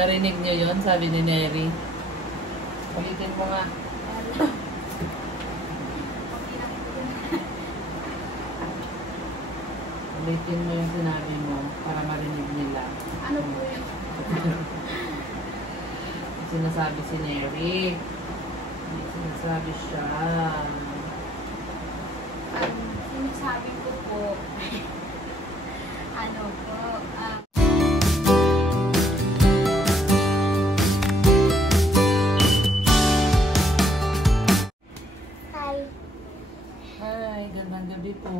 Narinig niyo yun? Sabi ni Neri. Ulitin mo nga. Ulitin mo yung sinabi mo para marinig nila. Ano po yun? Sinasabi si Neri. Sinasabi siya. Sinasabi ko po. Ano po? Hi, gandang gabi po.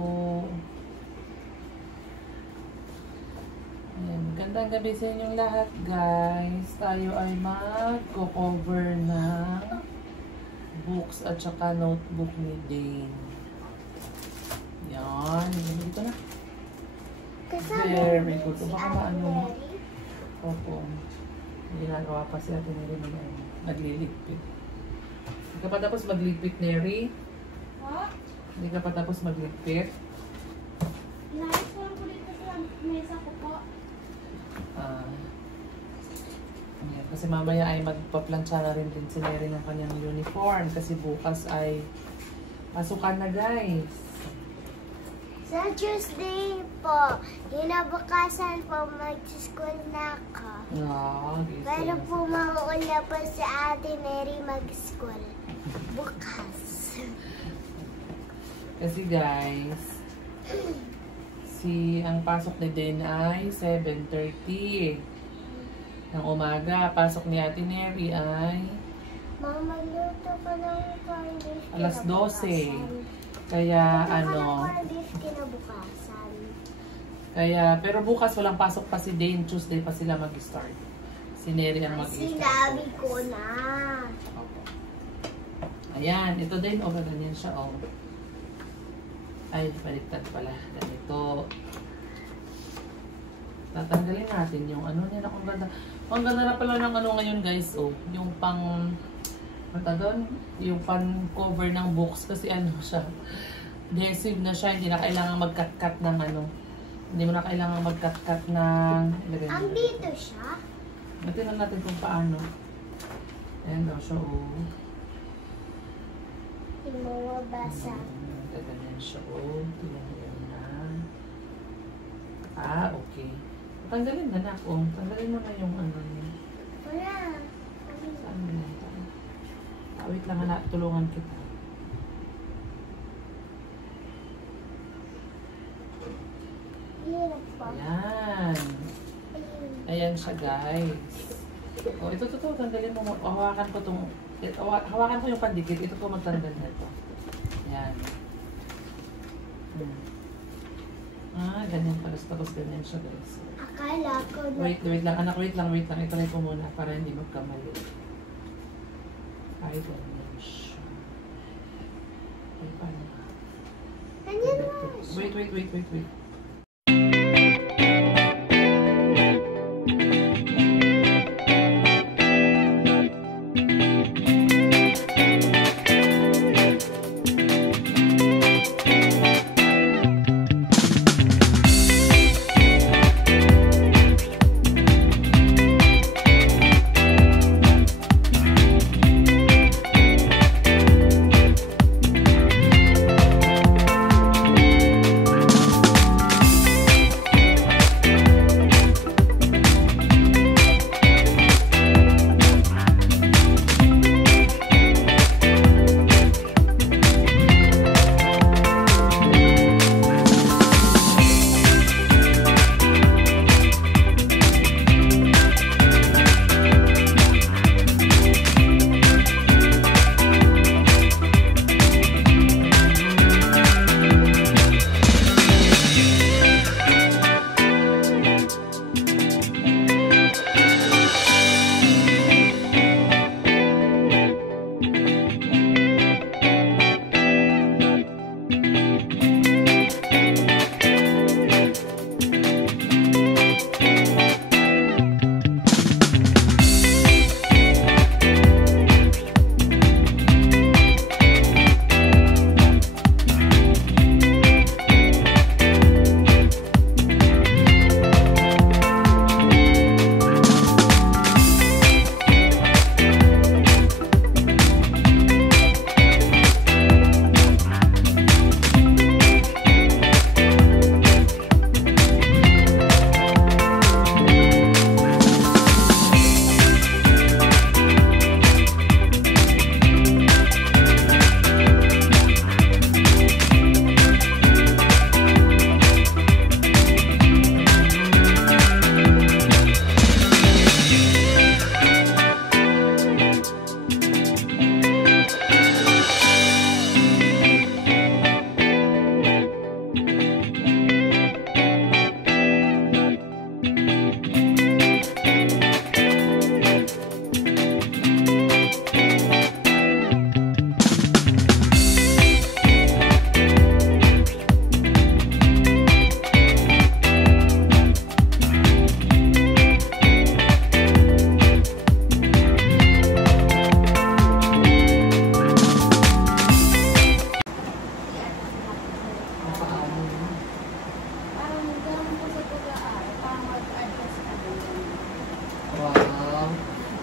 Ayan, gandang gabi sa inyong lahat, guys. Tayo ay mag-cover ng books at saka notebook ni Dane. Yan, dito na. Very good. Baka maano. Opo. Ginagawa pa si Ate Neri magliligpit. Hindi ka pa tapos magligpit, Neri? Hindi ka pa tapos magligpit? Inayos ko lang po dito sa mesa ko po. Ayan, kasi mamaya ay magpa-plancha na rin din si Neri ng kanyang uniform kasi bukas ay pasukan na, guys. Sa Tuesday po, kinabukasan po mag-school na ako. Pero po mauula po si Ate Mary mag-school. Bukas. Kasi guys, ang pasok ni Dane ay 7:30 ng umaga. Pasok ni Ate Neri ay Mama, luto pa ng corned alas 12. Kaya pero bukas walang pasok pa si Dane. Tuesday pa sila mag-start. Si Neri ang mag-start. Sinabi ko na. Ayan, ito din. O, ganyan siya. O. Ay, baliktad pala. Ganito. Tatanggalin natin yung ano niya. Ang ganda. Ang ganda na pala ng ano ngayon, guys. O, yung pang yung pan cover ng books kasi ano siya, adhesive na siya, hindi na kailangan mag-cut-cut ng ano, hindi mo na kailangan mag-cut-cut ng dito siya? Tingnan natin kung paano. Ayan daw siya, oh. Hindi mo mabasa. Ganyan siya, oh. Tingnan na. Okay. Tanggalin na na, oh. Tanggalin mo na yung ano niya. Wala. Saan mo na? Wait lang, tulungan kita. Ayan. Ayan siya, guys. O, ito, tanggalin mo. Hawakan ko yung pandikit. Ito po magtanggal na ito. Ayan. Ganyan pala. Tapos ganyan siya, guys. Akala ko na. Wait lang, anak. Wait lang. Itry ko muna para hindi magkamali. Ay, ganyan siya. Ay, paano? Wait.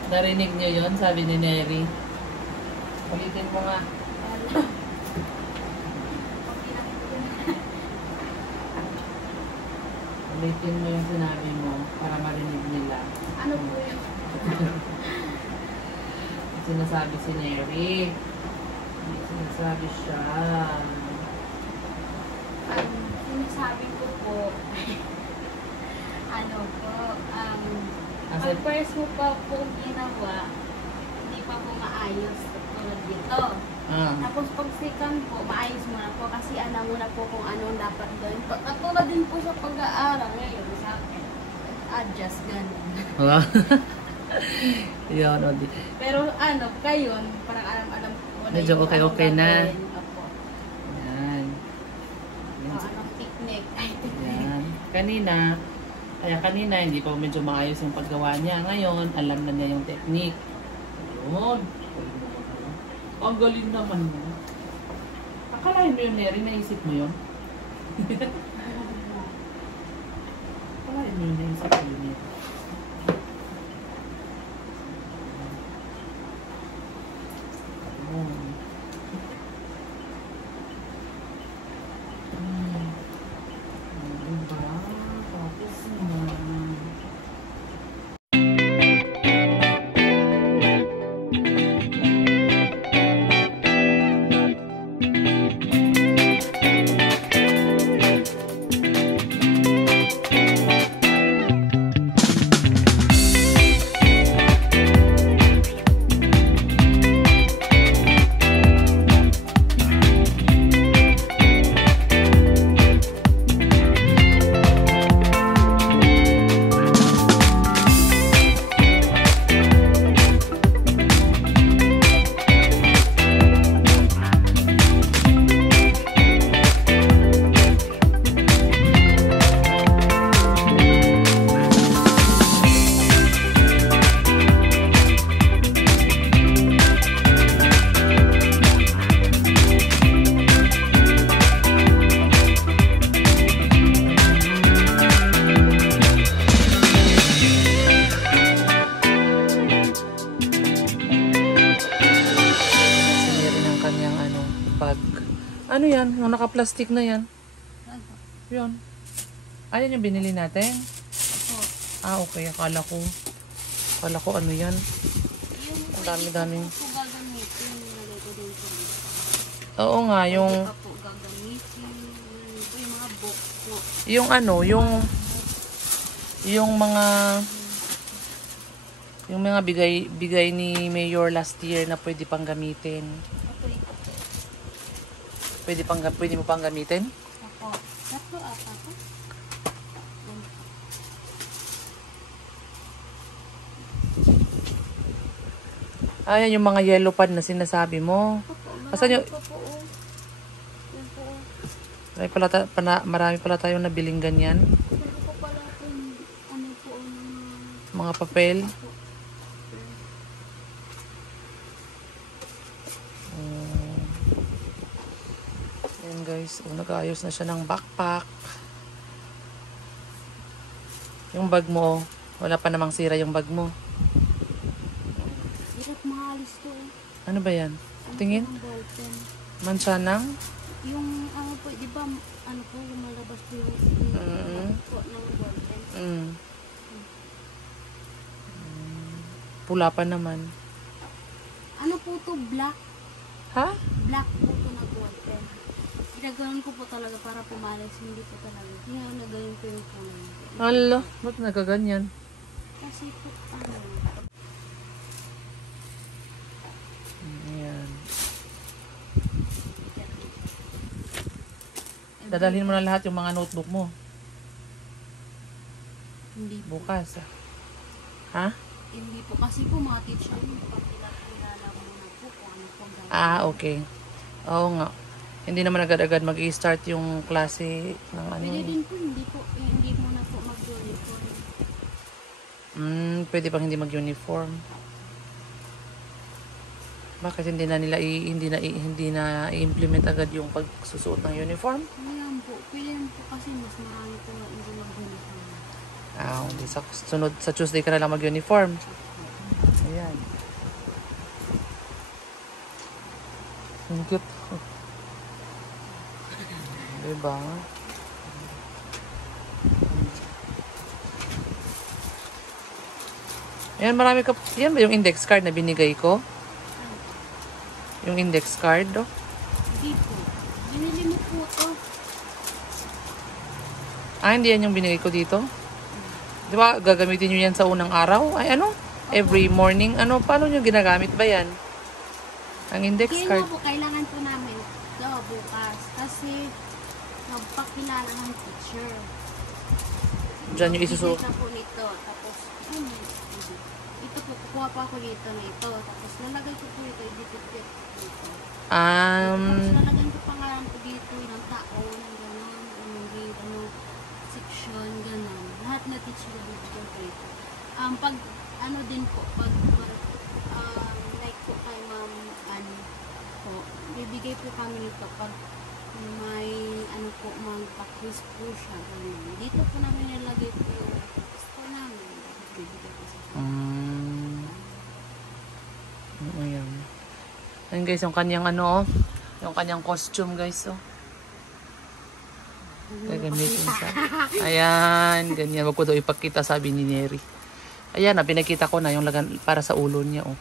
Narinig niyo yun, sabi ni Neri. Ulitin mo nga. Ulitin mo yung sinabi mo para marinig nila. Ano po yun? Sinasabi si Neri. Sinasabi siya. Sinasabi ko po, ano po, Kasi, pag first mo pa po ginawa, hindi pa po maayos tulad dito. Tapos pag second po, maayos mo na po kasi alam mo na po kung anong dapat gawin. Katulad din po sa pag-aaral ngayon sa akin. Adjust, ganun. yun, o di. Pero ano, kayo, parang alam ko na Medyo yung okay anong na. gagawin. Opo. Yan. O, anong technique. Ay, Yan. technique. Kanina, hindi pa medyo maayos yung paggawa niya. Ngayon, alam na niya yung technique. Ayun. Ang galing naman mo. Akalain mo yun, Neri, naisip mo yun? Akalain mo yun, naisip mo yun. Ano yan? Yung naka-plastic na yan. Yun. Ayan yung binili natin? Ah, okay. Akala ko ano yan. Ang dami-daming. Oo nga, yung yung ano, yung mga bigay ni Mayor last year na pwede pang gamitin. Pwede mo pang gamitin? Ako. Tatlo ata ko. Ayan yung mga yellow pad na sinasabi mo. Asan yung... Marami pala tayong nabiling ganyan. Mga papel. Ayan guys, nag-ayos na siya ng backpack. Yung bag mo, wala pa namang sira yung bag mo. Hirap maalis to eh. Ano ba yan? Tingin? Mancha ng? Yung ano po, di ba, ano po, lumalabas po yung po ng ballpen. Pula pa naman. Ano po to? Black? Ha? Black po to na ballpen. Ginagawan ko po talaga para pumalas, hindi po talaga. Kaya nagayon ko yung kulay. Hala, ba't nagaganyan? Kasi po, ano. Ayan. Dadalhin mo na lahat yung mga notebook mo. Hindi po. Bukas. Ha? Hindi po. Kasi po mga teacher yung pagkilala muna po kung ano po gawin. Ah, okay. Oo nga. Hindi naman agad-agad mag-i-start yung klase ng ano. Pwede din po, hindi mo na po mag-uniform. Pwede pang hindi mag-uniform. Bakit hindi na i-implement agad yung pagsusuot ng uniform? Ayan po. Pwede po kasi mas marami po na hindi mag-uniform. Ah, hindi sa sunod sa Tuesday ka na lang mag-uniform. Ayan. Ang cute. Diba? Ayan, marami ka. Yan ba yung index card na binigay ko? Yung index card, oh. Dito. Binili mo po ito. Ah, hindi yan yung binigay ko dito? Di ba, gagamitin nyo yan sa unang araw? Ay, ano? Every morning? Ano, paano nyo ginagamit ba yan? Ang index card? Kaya po, kailangan po namin ito bukas. Kasi, magpakilala ng teacher. Diyan yung isusuot. Bibigay ka po nito. Tapos, ito po, kukuha pa ako dito na ito. Tapos, lalagay ko po ito, dito. Tapos, lalagyan ko pangalan po dito, ilang taon, gano'n, ano, section, gano'n. Lahat na teacher dito po ito. Pag, ano din po, pag, like po kay ma'am, ano po, bibigay po kami nito pag may, ano po, mag-quiz po siya, gano'n. Dito po namin nilagay po yung score namin. Bibigay po sa Ayan. Ayan guys, yung kanyang ano, yung kanyang costume guys, oh. Gagamitin sa. Ayan, ganyan. Wag ko daw ipakita, sabi ni Neri. Ayan, pinakita ko na yung lagan para sa ulo niya, oh.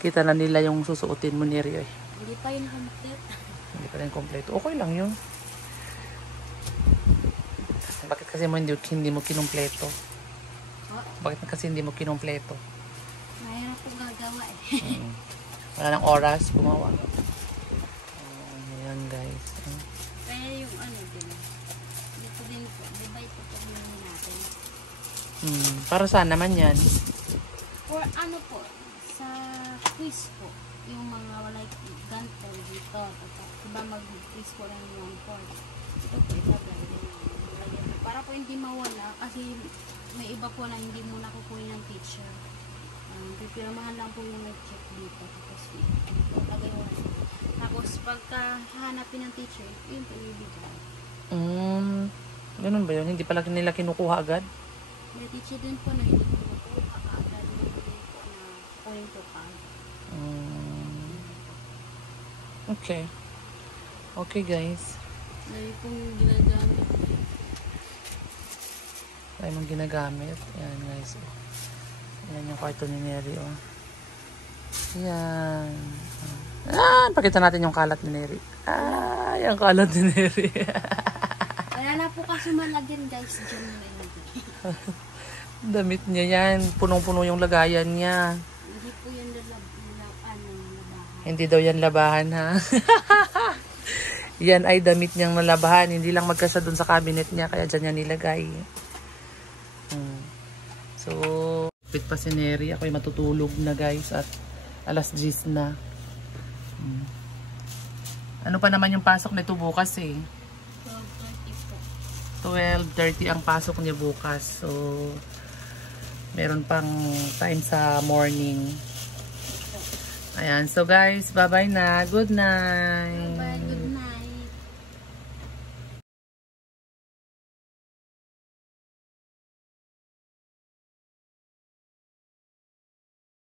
Kita na nila yung susuotin mo, Neri, eh. Hindi pa yun complete. Hindi pa rin kompleto. Okay lang yun. Bakit kasi hindi mo kinumpleto? Bakit kasi hindi mo kinumpleto? Mayroon po gagawa eh. Wala nang oras gumawa. Ayan guys. Kaya yung ano din. Dito din po. Diba ito po yung natin. Para saan naman yan? Or ano po. Sa quiz po. Yung mga like gantel dito. Diba mag-quiz po lang yung 1/4. Ito po ilagay din. Para po hindi mawala. Kasi may iba po na hindi mo nakukunin ng teacher. Pipiramahan lang po yung nag-check dito. Tapos dito, lagay mo lang. Tapos pagka hahanapin ng teacher, yun po ibigay. Ganun ba yun? Hindi pala nila kinukuha agad? May teacher din po na hindi kinukuha agad. Hindi po na kunin po pa. Okay. Okay guys. Dahil pong ginagamit. Ay mong ginagamit. Ayan guys. Ayan yung kwarto ni Neri, oh. Ayan. Pakita natin yung kalat ni Neri. Yung kalat ni Neri. Kaya na po kasi malagyan guys. Diyan na ilagay. Damit niya yan. Punong-puno yung lagayan niya. Hindi po yan labahan. Hindi daw yan labahan, ha? Yan ay damit niyang nalabahan. Hindi lang magkasya dun sa cabinet niya. Kaya dyan niya nilagay. So, pit pa si Neri. Ako'y matutulog na guys. At alas 10 na. Ano pa naman yung pasok nito bukas eh? 12:30 ang pasok niya bukas. So, meron pang time sa morning. Ayan. So guys, bye-bye na. Good night.